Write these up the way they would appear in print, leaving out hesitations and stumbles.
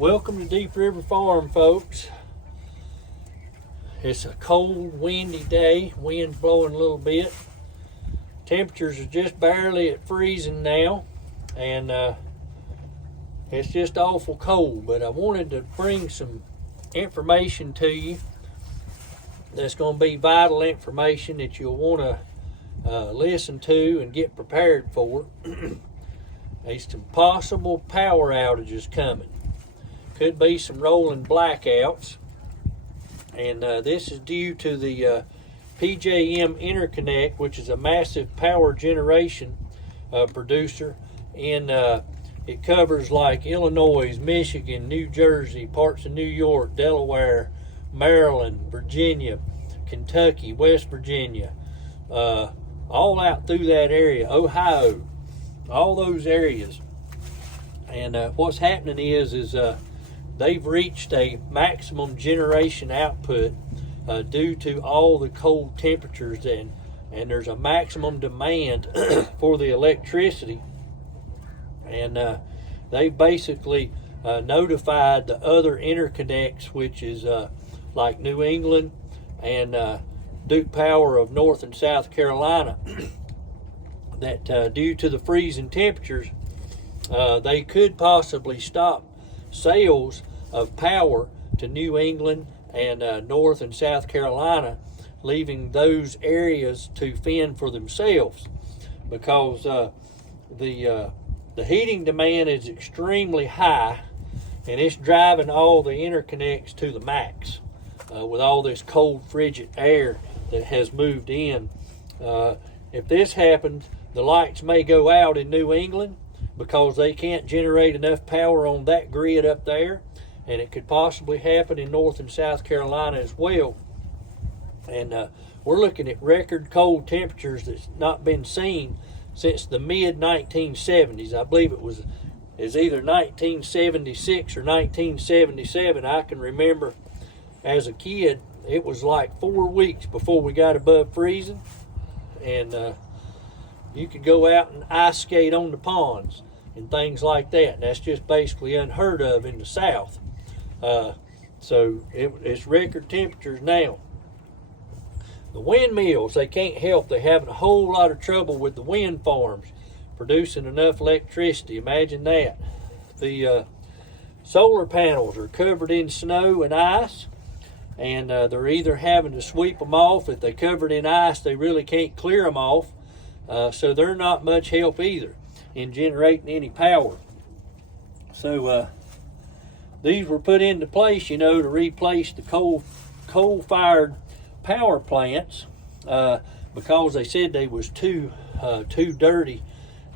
Welcome to Deep River Farm, folks. It's a cold, windy day. Wind's blowing a little bit. Temperatures are just barely at freezing now, and it's just awful cold. But I wanted to bring some information to you that's going to be vital information that you'll want to listen to and get prepared for. There's some possible power outages coming. Could be some rolling blackouts, and this is due to the PJM interconnect, which is a massive power generation producer in it covers like Illinois, Michigan, New Jersey, parts of New York, Delaware, Maryland, Virginia, Kentucky, West Virginia, all out through that area, Ohio, all those areas. And what's happening is they've reached a maximum generation output due to all the cold temperatures, and there's a maximum demand for the electricity. And they've basically notified the other interconnects, which is like New England and Duke Power of North and South Carolina, that due to the freezing temperatures, they could possibly stop sales of power to New England and North and South Carolina, leaving those areas to fend for themselves, because the heating demand is extremely high, and it's driving all the interconnects to the max with all this cold, frigid air that has moved in. If this happens, the lights may go out in New England because they can't generate enough power on that grid up there, and it could possibly happen in North and South Carolina as well. And we're looking at record cold temperatures that's not been seen since the mid-1970s. I believe it's either 1976 or 1977. I can remember as a kid, it was like 4 weeks before we got above freezing, and you could go out and ice skate on the ponds and things like that. And that's just basically unheard of in the South. So it's record temperatures now. The windmills, they can't help. They're having a whole lot of trouble with the wind farms producing enough electricity. Imagine that. The solar panels are covered in snow and ice, and they're either having to sweep them off. If they're covered in ice, they really can't clear them off. So they're not much help either in generating any power. So these were put into place, to replace the coal-fired power plants because they said they was too dirty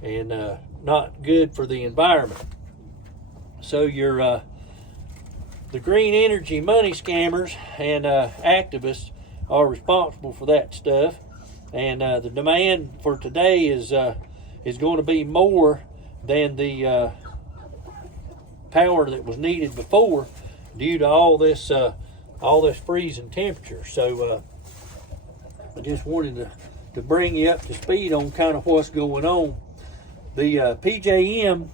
and not good for the environment. So the green energy money scammers and activists are responsible for that stuff. And the demand for today is going to be more than the power that was needed before, due to all this freezing temperature. So I just wanted to bring you up to speed on kind of what's going on. The PJM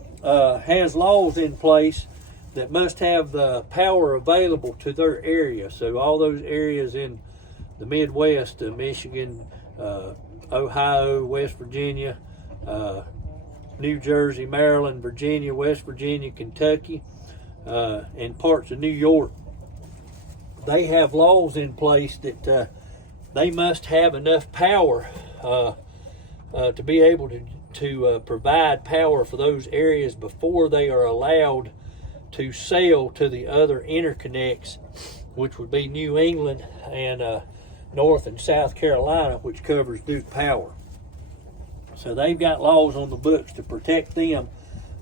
has laws in place that must have the power available to their area. So all those areas in the Midwest, Michigan, Ohio, West Virginia, New Jersey, Maryland, Virginia, West Virginia, Kentucky, and parts of New York, they have laws in place that they must have enough power to be able to provide power for those areas before they are allowed to sell to the other interconnects, which would be New England and North and South Carolina, which covers Duke Power. So they've got laws on the books to protect them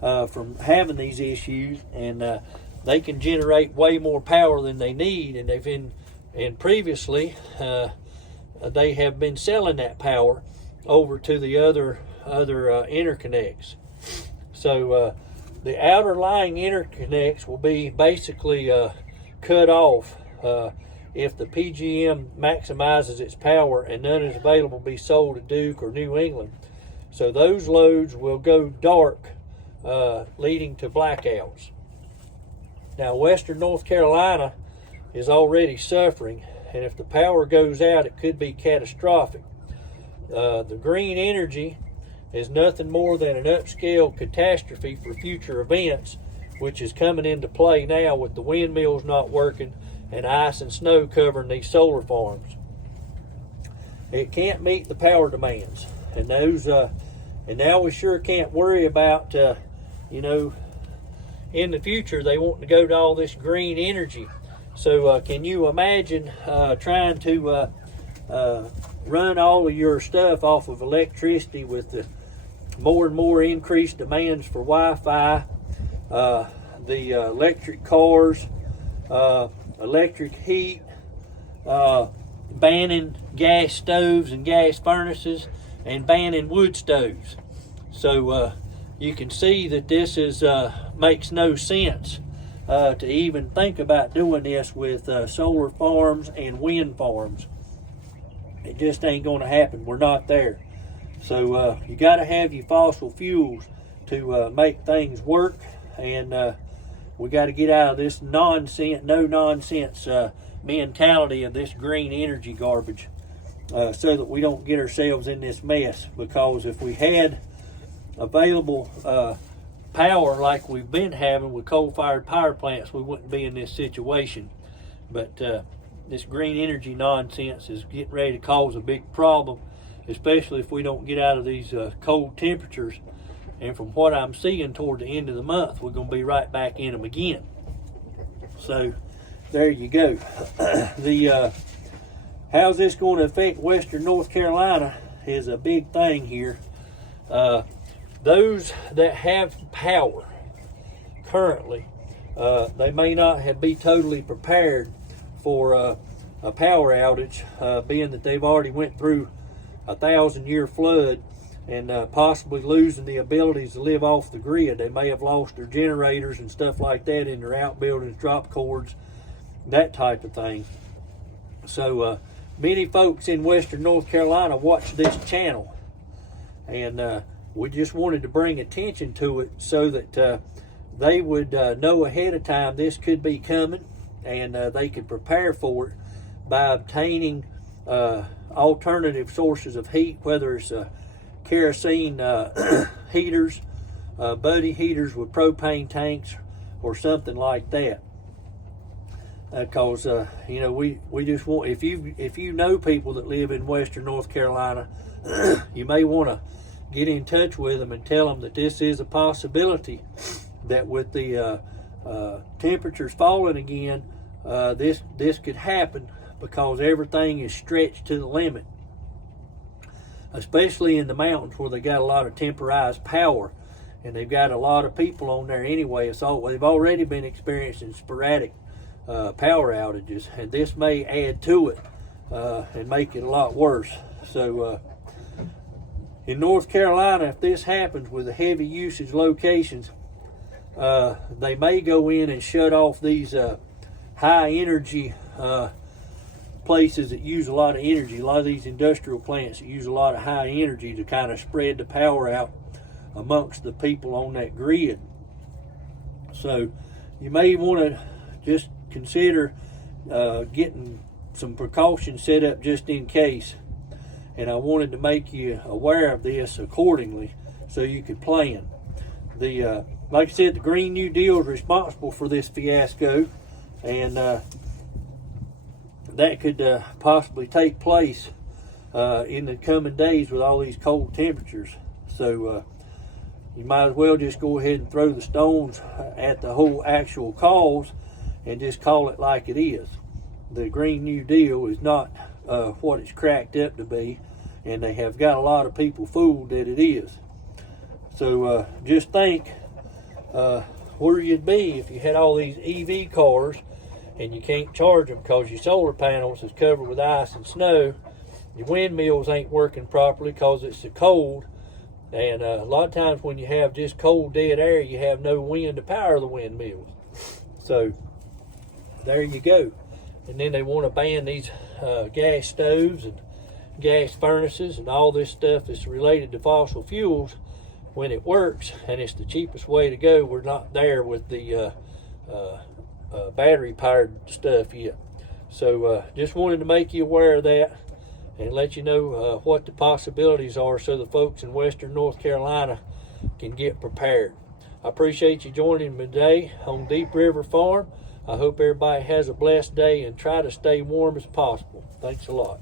from having these issues, and they can generate way more power than they need. And previously they have been selling that power over to the other interconnects. So the outer lying interconnects will be basically cut off if the PJM maximizes its power and none is available to be sold to Duke or New England. So those loads will go dark, leading to blackouts. Now, western North Carolina is already suffering, and if the power goes out, it could be catastrophic. The green energy is nothing more than an upscale catastrophe for future events, which is coming into play now with the windmills not working and ice and snow covering these solar farms. It can't meet the power demands, and now we sure can't worry about in the future they want to go to all this green energy. So can you imagine trying to run all of your stuff off of electricity with the more and more increased demands for Wi-Fi, the electric cars, electric heat, banning gas stoves and gas furnaces, and banning wood stoves? So you can see that this is makes no sense to even think about doing this with solar farms and wind farms. It just ain't going to happen. We're not there. So you got to have your fossil fuels to make things work, and we got to get out of this nonsense, no nonsense mentality of this green energy garbage, so that we don't get ourselves in this mess. Because if we had available power like we've been having with coal-fired power plants, we wouldn't be in this situation. But this green energy nonsense is getting ready to cause a big problem, especially if we don't get out of these cold temperatures. And from what I'm seeing toward the end of the month, we're going to be right back in them again. So there you go. How's this going to affect western North Carolina is a big thing here. Those that have power currently, they may not be totally prepared for a power outage, being that they've already went through a 1,000-year flood and possibly losing the abilities to live off the grid. They may have lost their generators and stuff like that in their outbuildings, drop cords, that type of thing. So many folks in western North Carolina watch this channel, and we just wanted to bring attention to it so that they would know ahead of time this could be coming, and they could prepare for it by obtaining alternative sources of heat, whether it's kerosene heaters, buddy heaters with propane tanks, or something like that. Because we just want, if you know people that live in western North Carolina, you may want to get in touch with them and tell them that this is a possibility, that with the temperatures falling again, this could happen, because everything is stretched to the limit, especially in the mountains where they got a lot of temporized power, and they've got a lot of people on there anyway. So they've already been experiencing sporadic power outages, and this may add to it and make it a lot worse. So in North Carolina, if this happens with the heavy usage locations, they may go in and shut off these high energy places that use a lot of energy. A lot of these industrial plants that use a lot of high energy to kind of spread the power out amongst the people on that grid. So you may want to just consider getting some precautions set up just in case. And I wanted to make you aware of this accordingly so you could plan. Like I said, the Green New Deal is responsible for this fiasco, and that could possibly take place in the coming days with all these cold temperatures. So you might as well just go ahead and throw the stones at the whole actual cause and just call it like it is. The Green New Deal is not what it's cracked up to be, and they have got a lot of people fooled that it is. So just think where you'd be if you had all these EV cars and you can't charge them because your solar panels is covered with ice and snow. Your windmills ain't working properly because it's so cold, and a lot of times when you have just cold dead air, you have no wind to power the windmills. So there you go. And then they want to ban these gas stoves and gas furnaces and all this stuff that's related to fossil fuels when it works, and it's the cheapest way to go. We're not there with the battery powered stuff yet. So just wanted to make you aware of that and let you know what the possibilities are so the folks in western North Carolina can get prepared. I appreciate you joining me today on Deep River Farm. I hope everybody has a blessed day and try to stay warm as possible. Thanks a lot.